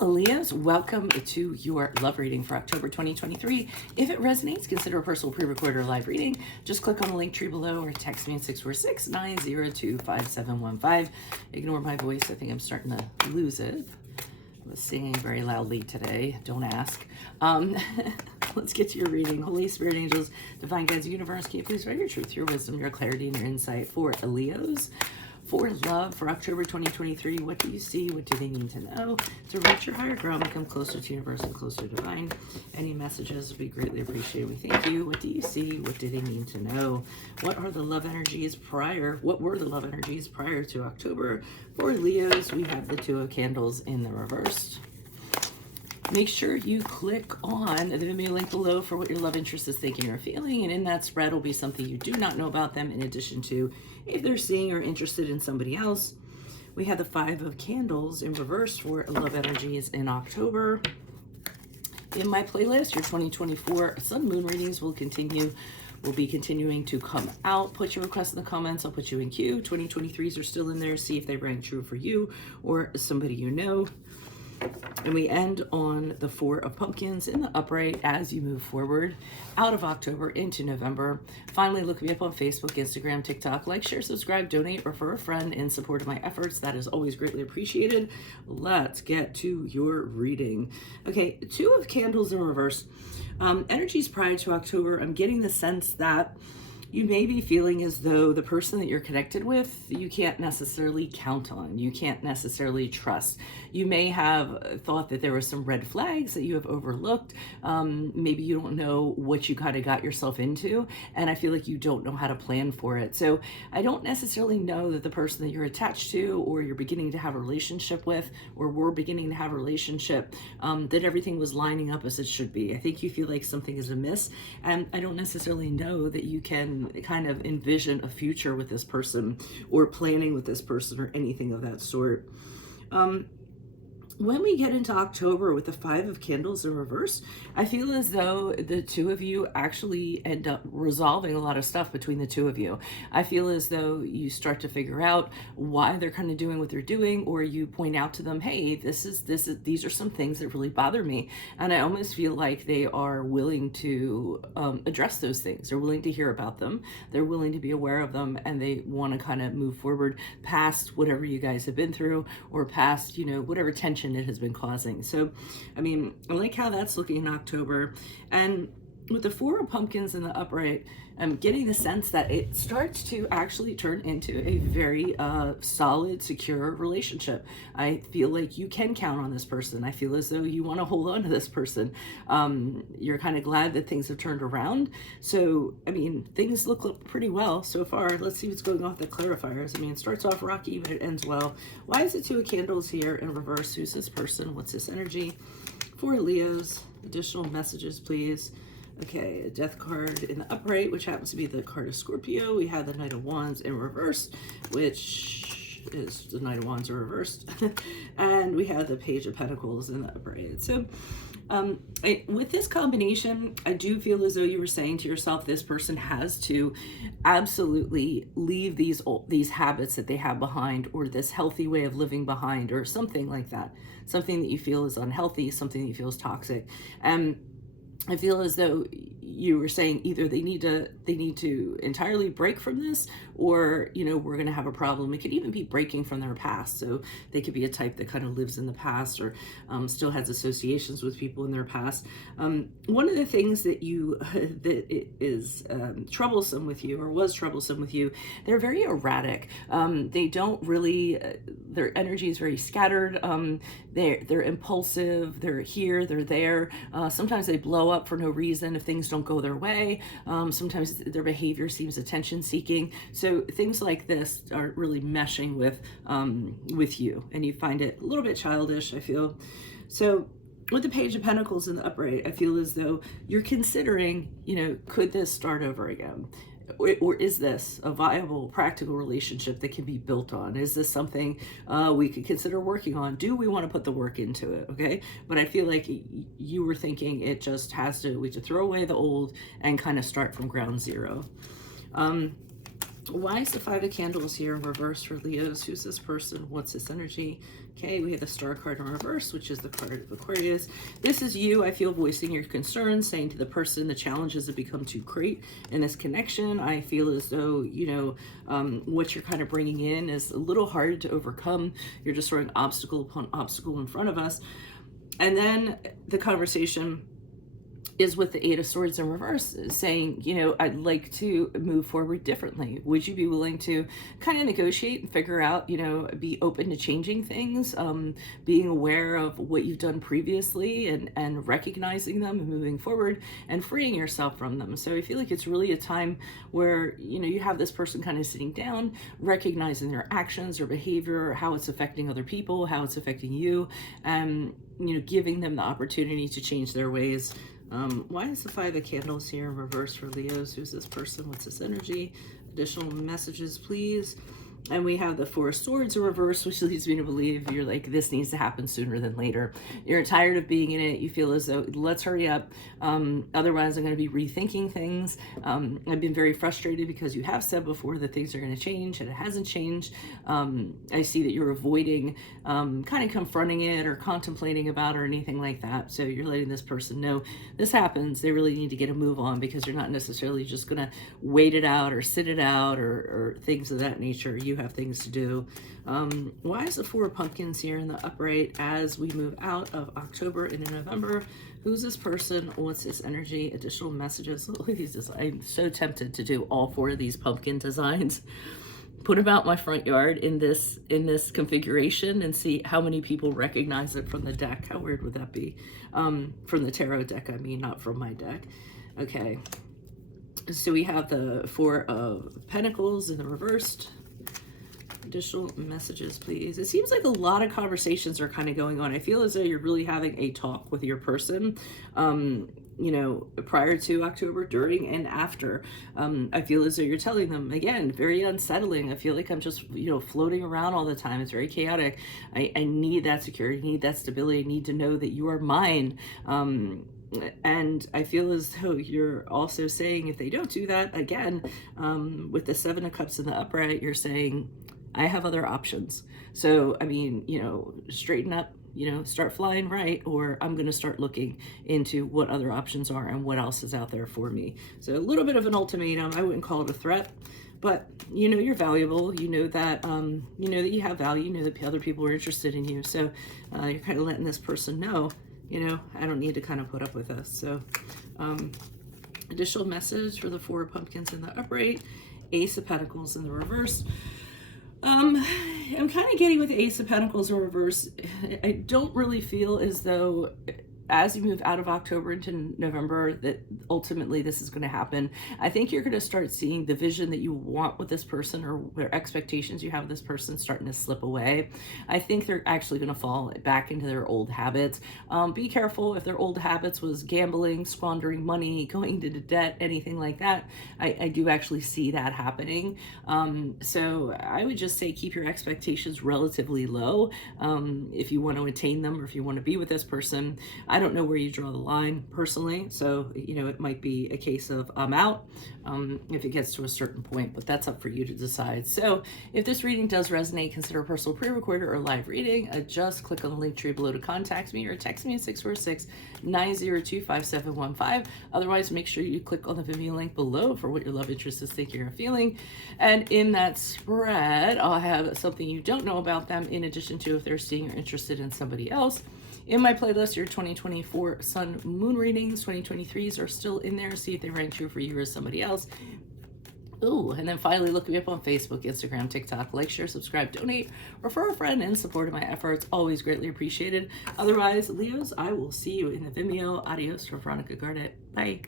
Hello, Leos. Welcome to your love reading for October 2023. If it resonates, consider a personal pre-recorded or live reading. Just click on the link tree below or text me at 646-902-5715. Ignore my voice. I think I'm starting to lose it. I was singing very loudly today. Don't ask. Let's get to your reading. Holy Spirit, angels, divine guides, universe, can you please write your truth, your wisdom, your clarity, and your insight for Leos? For love for October 2023, what do you see? What do they need to know? To reach your higher ground, become closer to universe and closer to divine. Any messages would be greatly appreciated. We thank you. What do you see? What do they need to know? What are the love energies prior? What were the love energies prior to October? For Leos, we have the Two of Candles in the reverse. Make sure you click on the Vimeo link below for what your love interest is thinking or feeling. And in that spread will be something you do not know about them, in addition to if they're seeing or interested in somebody else. We have the Five of Candles in reverse for love energies in October. In my playlist, your 2024 Sun Moon readings will be continuing to come out. Put your requests in the comments. I'll put you in queue. 2023s are still in there. See if they rang true for you or somebody you know. And we end on the Four of Pumpkins in the upright as you move forward out of October into November. Finally, look me up on Facebook, Instagram, TikTok. Like, share, subscribe, donate, refer a friend in support of my efforts. That is always greatly appreciated. Let's get to your reading. Okay, Two of Candles in reverse. Energies prior to October, I'm getting the sense that you may be feeling as though the person that you're connected with, you can't necessarily count on. You can't necessarily trust. You may have thought that there were some red flags that you have overlooked. Maybe you don't know what you kind of got yourself into, and I feel like you don't know how to plan for it. So I don't necessarily know that the person that you're attached to or you're beginning to have a relationship with, or we're beginning to have a relationship, that everything was lining up as it should be. I think you feel like something is amiss, and I don't necessarily know that you can kind of envision a future with this person or planning with this person or anything of that sort. When we get into October with the Five of Candles in reverse, I feel as though the two of you actually end up resolving a lot of stuff between the two of you. I feel as though you start to figure out why they're kind of doing what they're doing, or you point out to them, hey, these are some things that really bother me. And I almost feel like they are willing to address those things. They're willing to hear about them. They're willing to be aware of them, and they want to kind of move forward past whatever you guys have been through, or past, whatever tension it has been causing. So, I mean, I like how that's looking in October. And with the Four of Pumpkins in the upright, I'm getting the sense that it starts to actually turn into a very solid, secure relationship. I feel like you can count on this person. I feel as though you want to hold on to this person. You're kind of glad that things have turned around. So, I mean, things look pretty well so far. Let's see what's going on with the clarifiers. I mean, it starts off rocky, but it ends well. Why is it Two of Candles here in reverse? Who's this person? What's this energy? For Leos, additional messages, please. Okay, a Death card in the upright, which happens to be the card of Scorpio. We have the Knight of Wands in reverse, which is the Knight of Wands reversed. And we have the Page of Pentacles in the upright. So with this combination, I do feel as though you were saying to yourself, this person has to absolutely leave these habits that they have behind, or this healthy way of living behind, or something like that. Something that you feel is unhealthy, something that you feel is toxic. I feel as though you were saying either they need to entirely break from this, or we're going to have a problem. It could even be breaking from their past. So they could be a type that kind of lives in the past, or still has associations with people in their past. One of the things that is troublesome with you, or was troublesome with you, they're very erratic. They don't really, their energy is very scattered. They're impulsive. They're here, they're there. Sometimes they blow up for no reason if things don't go their way. Sometimes their behavior seems attention seeking. So things like this aren't really meshing with you, and you find it a little bit childish, I feel. So with the Page of Pentacles in the upright, I feel as though you're considering, could this start over again? Or is this a viable, practical relationship that can be built on? Is this something we could consider working on? Do we want to put the work into it? Okay. But I feel like you were thinking it just we have to throw away the old and kind of start from ground zero. Why is the Five of Candles here in reverse for Leos? Who's this person? What's this energy? Okay, we have the Star card in reverse, which is the card of Aquarius. This is you, I feel, voicing your concerns, saying to the person the challenges have become too great in this connection. I feel as though, you know, what you're kind of bringing in is a little hard to overcome. You're just throwing obstacle upon obstacle in front of us. And then the conversation is with the Eight of Swords in reverse, saying, you know, I'd like to move forward differently. Would you be willing to kind of negotiate and figure out, you know, be open to changing things, being aware of what you've done previously and recognizing them and moving forward and freeing yourself from them. So I feel like it's really a time where, you know, you have this person kind of sitting down, recognizing their actions or behavior, how it's affecting other people, how it's affecting you, and, you know, giving them the opportunity to change their ways. Why is the Five of Candles here in reverse for Leos? Who's this person? What's this energy? Additional messages, please. And we have the Four of Swords in reverse, which leads me to believe you're like, this needs to happen sooner than later. You're tired of being in it. You feel as though, let's hurry up. Otherwise, I'm going to be rethinking things. I've been very frustrated because you have said before that things are going to change, and it hasn't changed. I see that you're avoiding kind of confronting it or contemplating about it or anything like that. So you're letting this person know this happens. They really need to get a move on, because you're not necessarily just going to wait it out or sit it out or things of that nature. You have things to do. Why is the Four of Pumpkins here in the upright as we move out of October into November? Who's this person? What's this energy? Additional messages. Look at these. I'm so tempted to do all four of these pumpkin designs. Put them out my front yard in this configuration and see how many people recognize it from the deck. How weird would that be? From the tarot deck, I mean, not from my deck. Okay. So we have the Four of Pentacles in the reversed. Additional messages, please. It seems like a lot of conversations are kind of going on. I feel as though you're really having a talk with your person, you know, prior to October, during, and after. I feel as though you're telling them, again, very unsettling. I feel like I'm just, you know, floating around all the time. It's very chaotic. I need that security, I need that stability, I need to know that you are mine. And I feel as though you're also saying, if they don't do that, again, with the Seven of Cups in the upright, you're saying, I have other options. So, I mean, you know, straighten up, you know, start flying right, or I'm going to start looking into what other options are and what else is out there for me. So a little bit of an ultimatum. I wouldn't call it a threat, but you know, you're valuable. You know that, you have value. You know that other people are interested in you. So you're kind of letting this person know, you know, I don't need to kind of put up with this. So additional message for the Four of Pumpkins in the upright, Ace of Pentacles in the reverse. I'm kind of getting with the Ace of Pentacles in reverse. I don't really feel as though as you move out of October into November that ultimately this is going to happen. I think you're going to start seeing the vision that you want with this person, or their expectations you have of this person, starting to slip away. I think they're actually going to fall back into their old habits. Be careful if their old habits was gambling, squandering money, going into debt, anything like that. I do actually see that happening. So I would just say keep your expectations relatively low if you want to attain them, or if you want to be with this person. I don't know where you draw the line personally, so you know, it might be a case of I'm out if it gets to a certain point, but that's up for you to decide. So if this reading does resonate, consider a personal pre-recorded or live reading. Just click on the link tree below to contact me, or text me at 646-902-5715. Otherwise, make sure you click on the Vimeo link below for what your love interest is thinking or feeling. And in that spread, I'll have something you don't know about them, in addition to if they're seeing or interested in somebody else. In my playlist, your 2024 Sun Moon readings, 2023s are still in there. See if they rank true for you or somebody else. Ooh, and then finally, look me up on Facebook, Instagram, TikTok. Like, share, subscribe, donate, refer a friend in support of my efforts. Always greatly appreciated. Otherwise, Leos, I will see you in the Vimeo. Adios from Veronica Garnett. Bye.